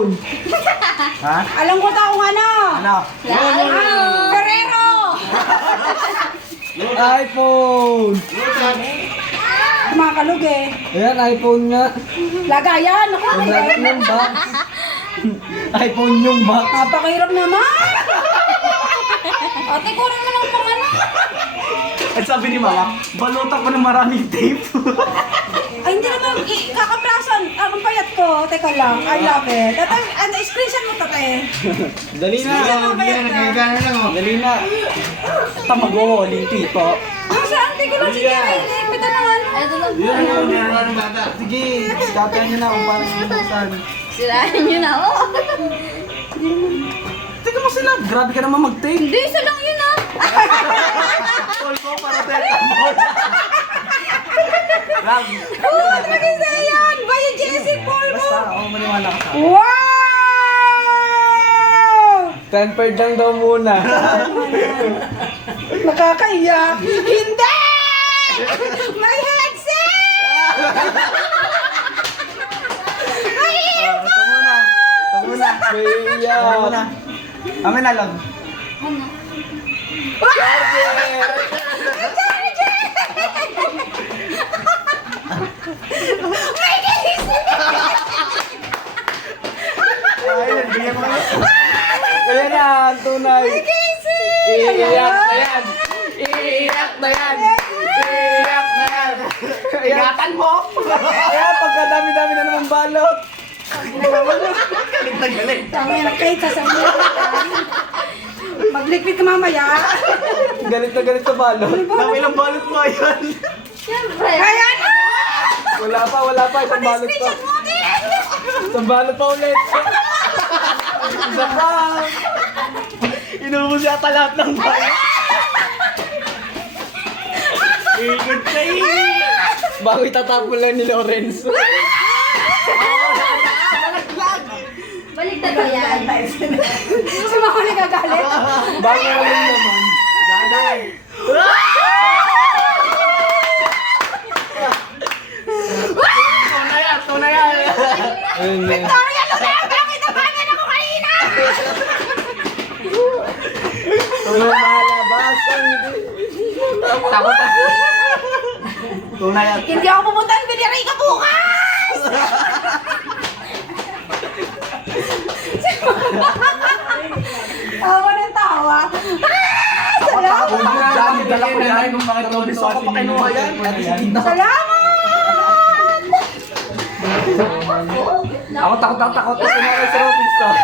Ha? Alam ko ta kung ano. Ano? Ferrero! iPhone! Kumakalog eh. Ayan, iPhone nga. Lagayan! Ako, Ang laki ng box. iPhone yung box. napakahirap naman! Ate, kunin mo lang pang ano. At sabi ni Mama, balutan ko ng maraming tape. Ay, hindi naman, kakaplasan. Ang payat ko. Teka lang, I love it. Ate, screenshot mo tate. Dali na. Screenshot mo payat ka. Dali na. Tamago, lintito. Ah, sa ante ko lang sige. Ipita naman. Sige, katayan niyo na kung paano sinubukan. Sirahin nyo na ako. Teka mo sila, grabe ka naman mag-tape. Hindi, isa lang yun ah. Tol ko, para teka mo. Grabe. Oo, talagang sa yan. Bayan Jessie Paul mo. Basta, ako maniwala ka sa Wow! 10 lang daw muna. Nakakaiyak. Hindi! May headset! May Ito muna. Ito muna. Ito muna. Amin na lang. Ano? Ayun, bigyan mo na. Kaya na, ang tunay. Iiyak na yan. Iiyak na yan. Iiyak na yan. Ingatan mo. Kaya pagkadami-dami na naman balot. Galit na galit. Tama yan, kahit sasabihin ka. Maglikpit ka mamaya. Galit na galit sa balot. Dami lang balot mo yan. Siyempre. Kaya na! Wala pa. Isang balot pa. Screenshot mo, ate! Isang balot pa ulit. Isa pa. Inubos yata lahat ng bayan. Ikot ka bago itatapon lang ni Lorenzo. Baliktad ba yan? Si Mahuli gagalit. Bago lang naman. Daday. Tunayan. Ayun na. Victoria Loren, bakit nabagan ako kanina? Malabas ang takot ako. Tunayan. Hindi ako pumunta ng Binirica bukas! Tawa ng tawa. Salamat! Dala ko yan. Kung bakit Robinson ako pa kinuha yan. Salamat! Ako takot. Kasi nga kay Robinson.